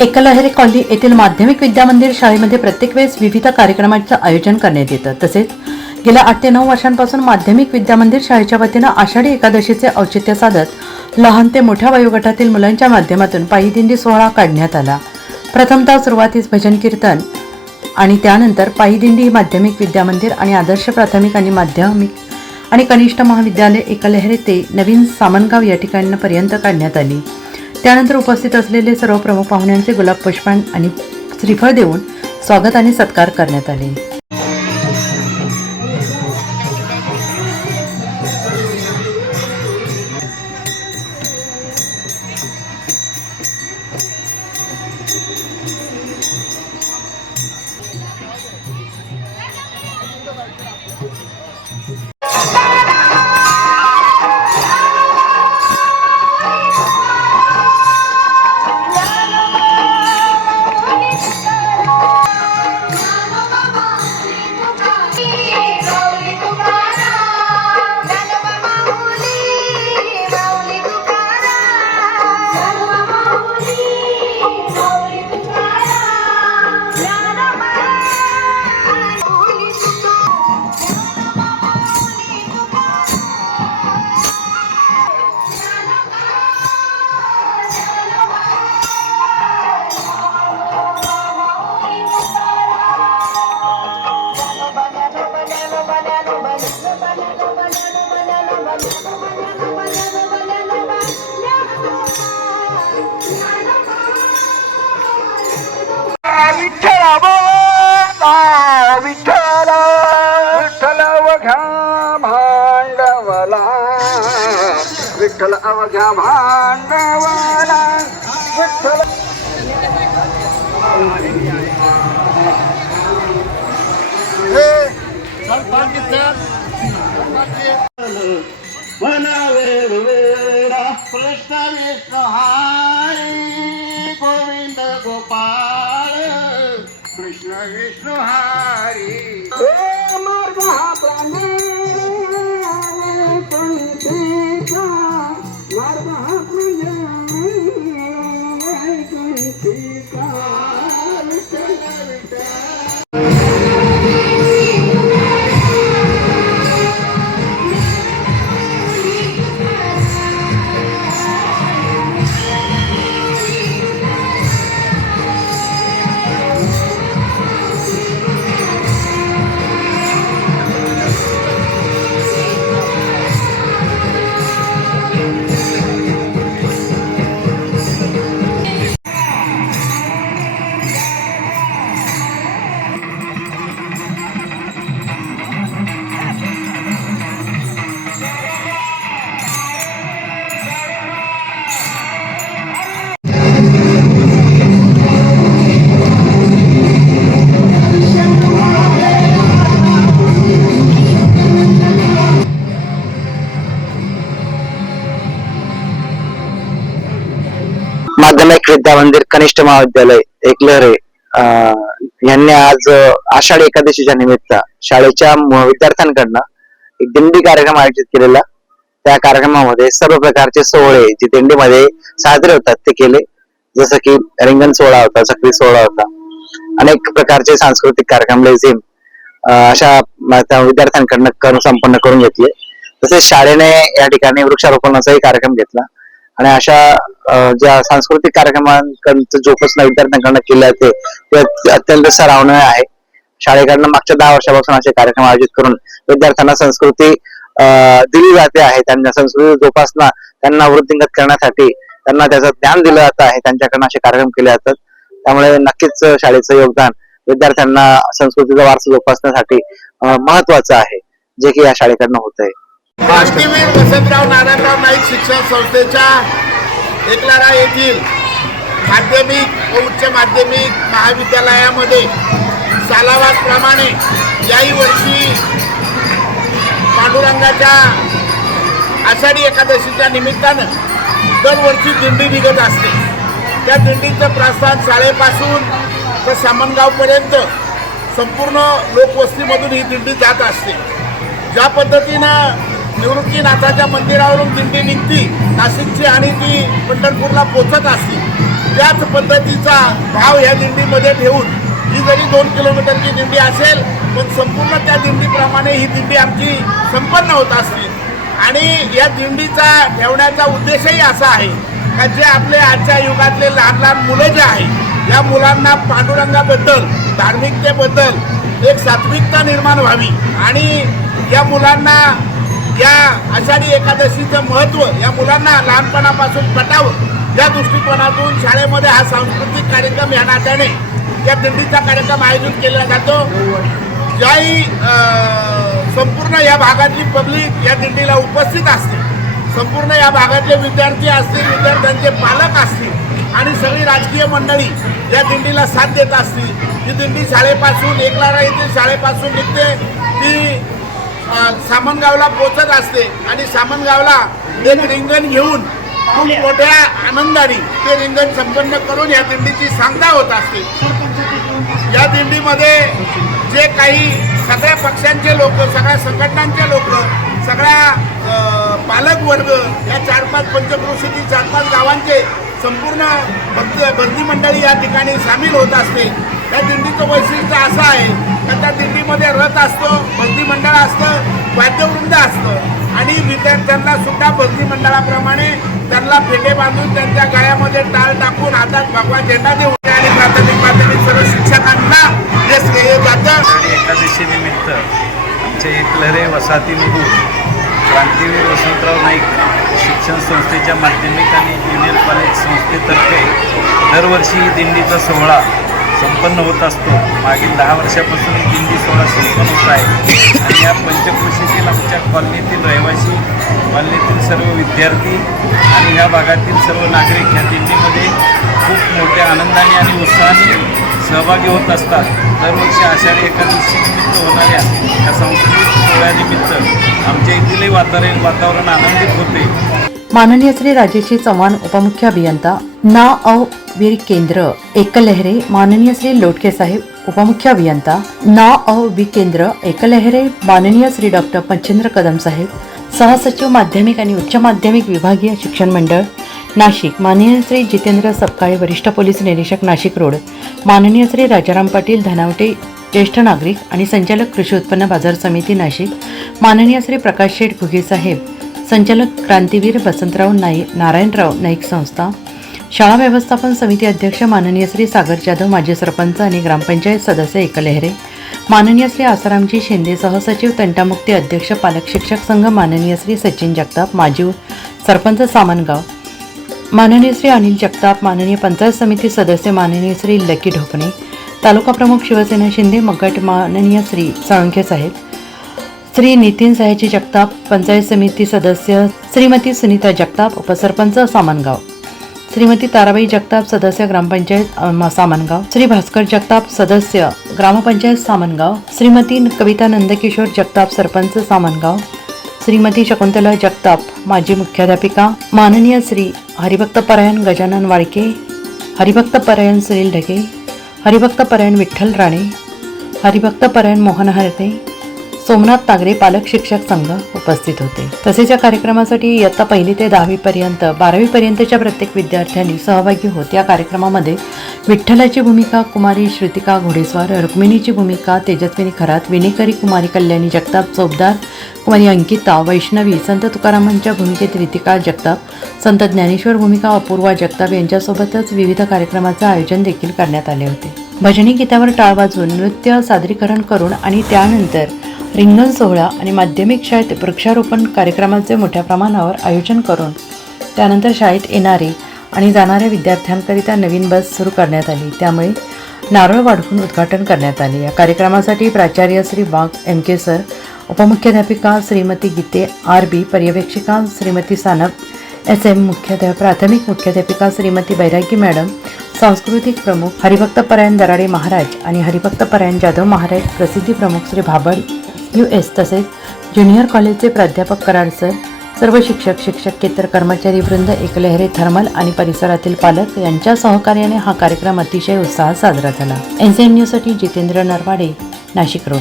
Eklahare colony येथील माध्यमिक विद्यामंदिर शाळेमध्ये प्रत्येक वेळेस विविध कार्यक्रमांचं आयोजन करण्यात येतं. तसेच गेल्या आठ ते नऊ वर्षांपासून माध्यमिक विद्यामंदिर शाळेच्या वतीनं आषाढी एकादशीचे औचित्य साधत लहान ते मोठ्या वयोगटातील मुलांच्या माध्यमातून पायी दिंडी सोहळा काढण्यात आला. प्रथमतः सुरुवातीस भजन कीर्तन आणि त्यानंतर पायी दिंडी माध्यमिक विद्यामंदिर आणि आदर्श प्राथमिक आणि माध्यमिक आणि कनिष्ठ महाविद्यालय एकलहरे ते नवीन सामनगाव या ठिकाणापर्यंत काढण्यात आली. त्यानंतर उपस्थित असलेले सर्व प्रमुख पाहुण्यांचे गुलाब पुष्पां आणि श्रीफळ देऊन स्वागत आणि सत्कार करण्यात आले. विठ्ठल अवघ्या भांडवला विठ्ठल म्हणावे वेळा कृष्ण विष्णू हारी विद्या मंदिर कनिष्ठ महाविद्यालय एकलहरे अं, यांनी आज आषाढी एकादशीच्या निमित्त शाळेच्या विद्यार्थ्यांकडनं एक दिंडी कार्यक्रम आयोजित केलेला. त्या कार्यक्रमामध्ये सर्व प्रकारचे सोहळे जे दिंडीमध्ये साजरे होतात ते केले. जसं की रिंगण सोहळा होता चक्री सोहळा होता. अनेक प्रकारचे सांस्कृतिक कार्यक्रम लेझिम अशा विद्यार्थ्यांकडनं करून संपन्न करून घेतले. तसेच शाळेने या ठिकाणी वृक्षारोपणाचाही कार्यक्रम घेतला. आणि अशा ज्या सांस्कृतिक कार्यक्रमांकडचं जोपासना विद्यार्थ्यांकडनं केल्या जाते ते अत्यंत सराहनीय आहे. शाळेकडनं मागच्या दहा वर्षापासून असे कार्यक्रम आयोजित करून विद्यार्थ्यांना संस्कृती दिली जाते आहे. त्यांना संस्कृती जोपासना त्यांना वृद्धिंगत करण्यासाठी त्यांना त्याचं ज्ञान दिलं जात आहे. त्यांच्याकडनं असे कार्यक्रम केले जातात. त्यामुळे नक्कीच शाळेचं योगदान विद्यार्थ्यांना संस्कृतीचा वारसा जोपासण्यासाठी महत्वाचं आहे जे की या शाळेकडनं होत आहे वसंतराव नारायणराव नाईक शिक्षण संस्थेच्या एकलारा येथील माध्यमिक व उच्च माध्यमिक महाविद्यालयामध्ये सालावादप्रमाणे याही वर्षी पांडुरंगाच्या आषाढी एकादशीच्या निमित्तानं दरवर्षी दिंडी निघत असते. त्या दिंडीचं प्रस्थान शाळेपासून तर सामनगावपर्यंत संपूर्ण लोकवस्तीमधून ही दिंडी जात असते. ज्या पद्धतीनं निवृत्तीनाथाच्या मंदिरावरून दिंडी निघती. नाशिकची आणि ती पंढरपूरला पोचत असते. त्याच पद्धतीचा भाव या दिंडीमध्ये ठेवून ही जरी दोन किलोमीटरची दिंडी असेल पण संपूर्ण त्या दिंडीप्रमाणे ही दिंडी आमची संपन्न होत असते. आणि या दिंडीचा ठेवण्याचा उद्देशही असा आहे का जे आपले आजच्या युगातले लहान लहान मुलं जे आहे या मुलांना पांडुरंगाबद्दल धार्मिकतेबद्दल एक सात्विकता निर्माण व्हावी आणि या मुलांना या आषाढी एकादशीचं महत्त्व या मुलांना लहानपणापासून पटावं या दृष्टिकोनातून शाळेमध्ये हा सांस्कृतिक कार्यक्रम या नात्याने या दिंडीचा कार्यक्रम आयोजित केला जातो. ज्याही संपूर्ण या भागातली पब्लिक या दिंडीला उपस्थित असते. संपूर्ण या भागातले विद्यार्थी असतील विद्यार्थ्यांचे पालक असतील आणि सगळी राजकीय मंडळी या दिंडीला साथ देत असतील. ही दिंडी शाळेपासून एकलारा येथील शाळेपासून निघते. ती सामनगावला पोचत असते आणि सामनगावला एक रिंगण घेऊन खूप मोठ्या आनंदाने ते रिंगण संपन्न करून या दिंडीची सांगता होत असते. या दिंडीमध्ये जे काही सगळ्या पक्षांचे लोक सगळ्या संघटनांचे लोक सगळ्या पालकवर्ग या चार पाच पंचक्रोशीतील चार पाच गावांचे संपूर्ण भक्त भरती मंडळी या ठिकाणी सामील होत असते. त्या दिंडीचं वैशिष्ट्य असं आहे आता त्या दिंडीमध्ये रथ असतो भक्ती मंडळ असतं वाद्यवृंद असतं. आणि विद्यार्थ्यांना सुद्धा भक्ती मंडळाप्रमाणे त्यांना फेटे बांधून त्यांच्या गळ्यामध्ये टाळ टाकून हातात भगवा झेंडा देऊन आणि प्राथमिक माध्यमिक सर्व शिक्षकांना हे श्रेय जातं. आणि एकादशी आमच्या एकलरे वसाहतीमधून क्रांतीवीर वसंतराव नाईक शिक्षण संस्थेच्या माध्यमिक आणि ज्युनियर कॉलेज संस्थेतर्फे दरवर्षी दिंडीचा सोहळा संपन्न होत असतो. मागील दहा वर्षापासून ही दिंडी सोहळा संपन्न होत आहे. आणि या पंचकृषीतील आमच्या कॉलनीतील रहिवासी कॉलनीतील सर्व विद्यार्थी आणि या भागातील सर्व नागरिक ह्या दिंडीमध्ये खूप मोठ्या आनंदाने आणि उत्साहाने सहभागी होत असतात. दरवर्षी आषाढी एकादशी निमित्त होणाऱ्या या सांस्कृतिक सोहळ्यानिमित्त आमच्या येथीलही वातावरण वातावरण आनंदित होते. माननीय श्री राजेशी चव्हाण उपमुख्य अभियंता ना औ वीर केंद्र एकलहरे माननीय श्री लोटके साहेब उपमुख्य अभियंता ना अ वि केंद्र एकलहरे माननीय श्री डॉक्टर पंचेंद्र कदम साहेब सहसचिव माध्यमिक आणि उच्च माध्यमिक विभागीय शिक्षण मंडळ. नाशिक माननीय श्री जितेंद्र सपकाळे वरिष्ठ पोलीस निरीक्षक नाशिक रोड. माननीय श्री राजाराम पाटील धनावटे ज्येष्ठ नागरिक आणि संचालक कृषी उत्पन्न बाजार समिती नाशिक. माननीय श्री प्रकाश शेठ घुगे साहेब संचालक क्रांतीवीर वसंतराव नाई नारायणराव नाईक संस्था. शाळा व्यवस्थापन समिती अध्यक्ष माननीय श्री सागर जाधव माजी सरपंच आणि ग्रामपंचायत सदस्य एकलहेरे माननीय श्री आसारामजी शिंदे सहसचिव तंटामुक्ती अध्यक्ष पालक शिक्षक संघ माननीय श्री सचिन जगताप माजी सरपंच सामनगाव. माननीय श्री अनिल जगताप माननीय पंचायत समिती सदस्य माननीय श्री लकी ढोकणे. तालुका प्रमुख शिवसेना शिंदे मगट माननीय श्री साळुंखे साहेब. श्री नितीन सयाजी जगताप पंचायत समिती सदस्य श्रीमती सुनीता जगताप उपसरपंच सामनगाव. श्रीमती ताराबाई जगताप सदस्य ग्रामपंचायत सामनगाव. श्री भास्कर जगताप सदस्य ग्रामपंचायत सामनगाव. श्रीमती कविता नंदकिशोर जगताप सरपंच सामनगाव. श्रीमती शकुंतला जगताप माजी मुख्याध्यापिका. माननीय श्री हरिभक्त परायण गजानन वाळके हरिभक्त परायण सुनील ढगे. हरिभक्त परायण विठ्ठल राणे. हरिभक्त परायण मोहन हरते. सोमनाथ तागरे पालक शिक्षक संघ उपस्थित होते. तसेच या कार्यक्रमासाठी इयत्ता पहिली ते दहावी पर्यंत बारावी पर्यंतच्या प्रत्येक विद्यार्थ्यांनी सहभागी होत. या कार्यक्रमामध्ये विठ्ठलाची भूमिका कुमारी श्रुतिका घोडेस्वार रुक्मिणीची भूमिका तेजस्विनी खरात विनेकरी कुमारी कल्याणी जगताप चोपदार कुमारी अंकिता वैष्णवी संत तुकारामांच्या भूमिकेत रितिका जगताप संत ज्ञानेश्वर भूमिका अपूर्वा जगताप यांच्यासोबतच विविध कार्यक्रमाचं आयोजन देखील करण्यात आले होते. भजनी गीतावर टाळ वाजून नृत्य सादरीकरण करून आणि त्यानंतर रिंगण सोहळा आणि माध्यमिक शाळेत वृक्षारोपण कार्यक्रमाचे मोठ्या प्रमाणावर आयोजन करून त्यानंतर शाळेत येणारे आणि जाणाऱ्या विद्यार्थ्यांकरिता नवीन बस सुरू करण्यात आली. त्यामुळे नारळ वाढवून उद्घाटन करण्यात आले. या कार्यक्रमासाठी प्राचार्य Shri Wagh M K sir उपमुख्याध्यापिका Shrimati Gite R B पर्यवेक्षिका श्रीमती सानप एस एम मुख्याध्या प्राथमिक मुख्याध्यापिका श्रीमती बैरागी मॅडम सांस्कृतिक प्रमुख हरिभक्त परायण दराडे महाराज आणि हरिभक्त परायण जाधव महाराज प्रसिद्धी प्रमुख श्री भाबड यू एस तसेच ज्युनियर कॉलेजचे प्राध्यापक कराड सर. सर्व शिक्षक शिक्षकेतर कर्मचारी वृंद एकलहरे थर्मल आणि परिसरातील पालक यांच्या सहकार्याने हा कार्यक्रम अतिशय उत्साहात साजरा झाला. एन सी एन न्यूजसाठी जितेंद्र नरवाडे नाशिक रोड.